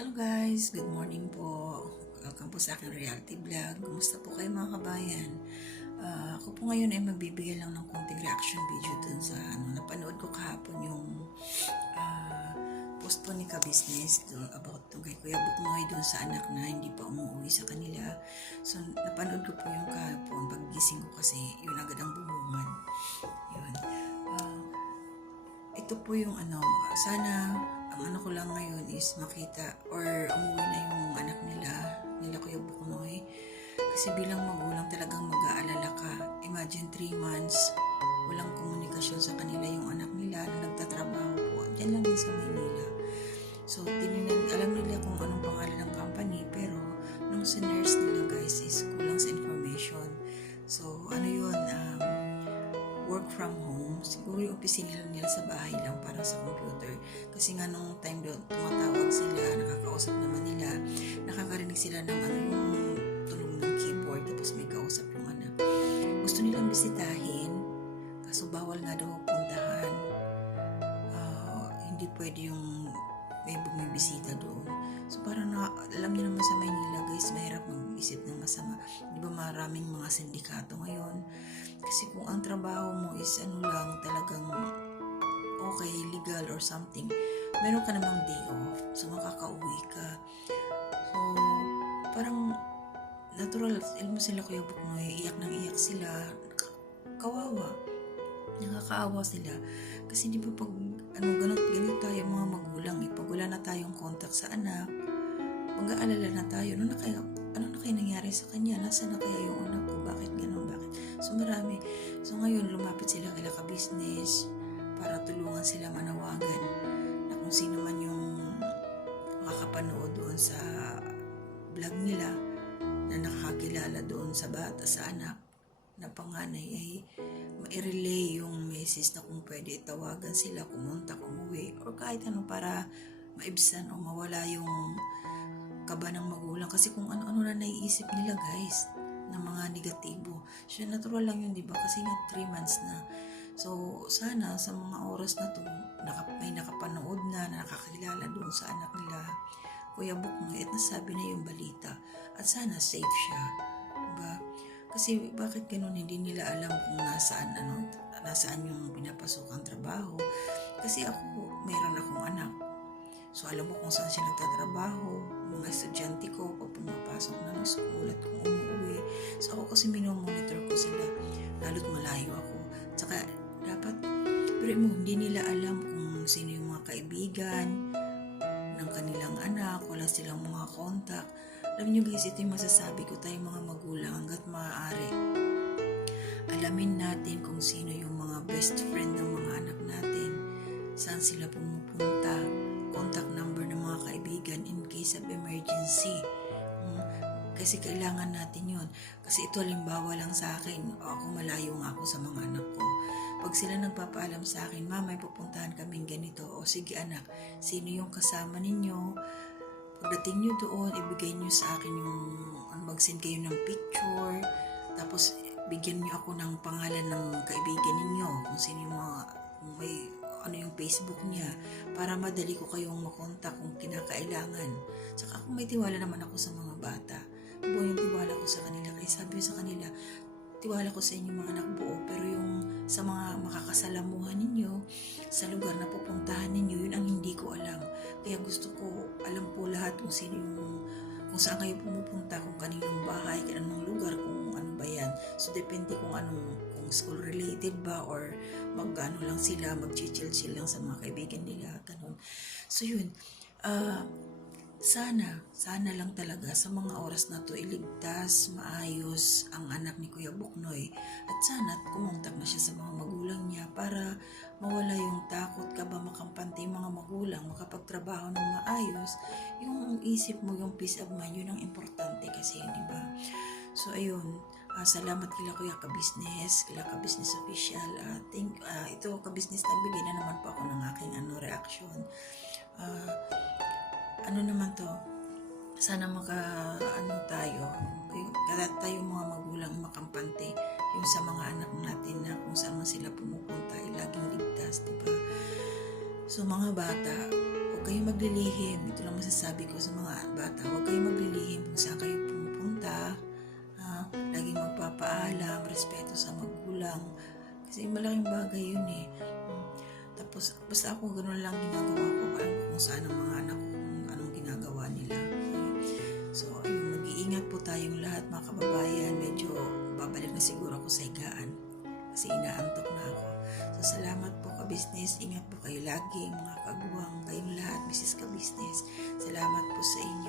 Hello guys, good morning po. Welcome po sa aking reality vlog. Kumusta po kayo mga kabayan? Ako po ngayon ay magbibigay lang ng konting reaction video dun sa napanood ko kahapon yung post po ni Ka-Business about tong kay Kuya Buknoy dun sa anak na hindi pa umuwi sa kanila. So napanood ko po yung kahapon, paggising ko kasi yun agad ang bubungan. Yun. Ito po yung sana ang ko lang ngayon is makita or umuwi na yung anak nila Kuya Buknoy. Kasi bilang magulang talagang mag-aalala ka. Imagine 3 months, walang komunikasyon sa kanila yung anak nila na nagtatrabaho po. Diyan lang din sa Maynila. So, alam nila kung anong pangalan ng company, pero nung sinurse nila guys is kulang sa information. So, work from home, siguro yung opisina nila sa bahay lang para sa computer. Kasi nga nung time doon, tumatawag sila, nakakausap naman nila, nakakarinig sila ng yung tunog ng keyboard, tapos may kausap yung anak. Gusto nilang bisitahin, kaso bawal nga daw puntahan. Hindi pwede yung may bumibisita doon. So parang alam niyo naman sa Maynila guys, mahirap mag-isip ng masama. Di ba maraming mga sindikato ngayon? Kasi kung ang trabaho mo is talagang okay, legal or something, meron ka namang day off, so makakauwi ka. So, parang natural, mo sila Kuya Buknoy, iyak nang iyak sila, kawawa, nakakaawa sila. Kasi di ba pag ganito tayo mga magulang, pag wala na tayong contact sa anak, mag-aalala na tayo, ano na kaya nangyari sa kanya, nasaan na kaya yung anak ko, bakit gano'n, bakit? So marami. So ngayon, lumapit sila kay Ka-Business para tulungan sila manawagan na kung sino man yung makakapanood doon sa vlog nila na nakakakilala doon sa bata, sa anak na panganay ay ma-relay yung message na kung pwede tawagan sila, kumunta, umuwi, or kahit ano para maibsan o mawala yung kaba ng magulang. Kasi kung ano-ano na naiisip nila guys na mga negatibo. So natural lang yun, diba? Kasi nga 3 months na. So sana sa mga oras na to may nakapanood na nakakilala doon sa anak nila Kuya Buknoy at nasabi na yung balita at sana safe siya, diba? Kasi bakit ganun, hindi nila alam kung nasaan yung pinapasokang trabaho. Kasi mayroon akong anak. So alam mo kung saan siya nagtatrabaho, mga estudyante ko pag pumapasok na ng school at kung umuwi. So ako kasi minomonitor ko sila, lalo't malayo ako. Tsaka dapat, pero hindi nila alam kung sino yung mga kaibigan ng kanilang anak, wala silang mga contact. Alam nyo guys, ito yung masasabi ko, tayong mga magulang hanggat maaari. Alamin natin kung sino yung mga best friend ng mga anak natin, saan sila pumupunta, contact number ng mga kaibigan in case of emergency. Kasi kailangan natin yun. Kasi ito halimbawa lang sa akin, ako malayo nga ako sa mga anak ko. Pag sila nagpapaalam sa akin, Mama, may pupuntahan kaming ganito. O sige anak, sino yung kasama ninyo? Pagdating nyo doon, ibigay nyo sa akin mag-send kayo ng picture, tapos bigyan nyo ako ng pangalan ng kaibigan ninyo, kung sino yung kung may yung Facebook niya, para madali ko kayong makontak kung kinakailangan. Saka kung may tiwala naman ako sa mga bata, buo yung tiwala ko sa kanila. Kaya sabi ko sa kanila, tiwala ko sa inyo mga anak buo, pero yung sa mga makakasalamuhan ninyo, sa lugar na pupuntahan ninyo, yun ang hindi ko alam. Kaya gusto ko, alam po lahat kung sino kung saan kayo pumupunta, kung kaninong bahay, anong lugar, kung ano ba yan. So, depende kung school related ba, or lang sila, mag-chill lang sa mga kaibigan nila, ganun. So, yun. Sana lang talaga sa mga oras na to iligtas, maayos ang anak ni Kuya Buknoy at sana kumontak na siya sa mga magulang niya para mawala yung takot ka ba makampante yung mga magulang, makapagtrabaho ng maayos, yung isip mo, yung peace of mind, yun ang importante kasi, di ba? So ayun, salamat kila Kuya Ka-Business, kila Ka-Business Official. Ito Ka-Business, nagbigay na naman po ako ng aking reaction. Naman to, sana tayo mga magulang makampante yung sa mga anak natin na kung saan man sila pumupunta ay laging ligtas, diba? So mga bata, huwag kayong maglilihim. Ito lang masasabi ko sa mga bata. Huwag kayong maglilihim kung saan kayo pumupunta. Laging magpapaalam, respeto sa magulang. Kasi malaking bagay yun eh. Tapos, basta ako gano'n lang ginagawa ko. Alam ko kung saan ang mga anak ko, kung anong ginagawa nila. So, ayun, mag-iingat po tayong lahat mga kababayan. Medyo babalik na siguro ako sa higaan. Kasi inaantok na ako. So, salamat po ka-business. Ingat po kayo lagi, mga kaguwang. Kayong lahat, Mrs. Ka-business. Salamat po sa inyo.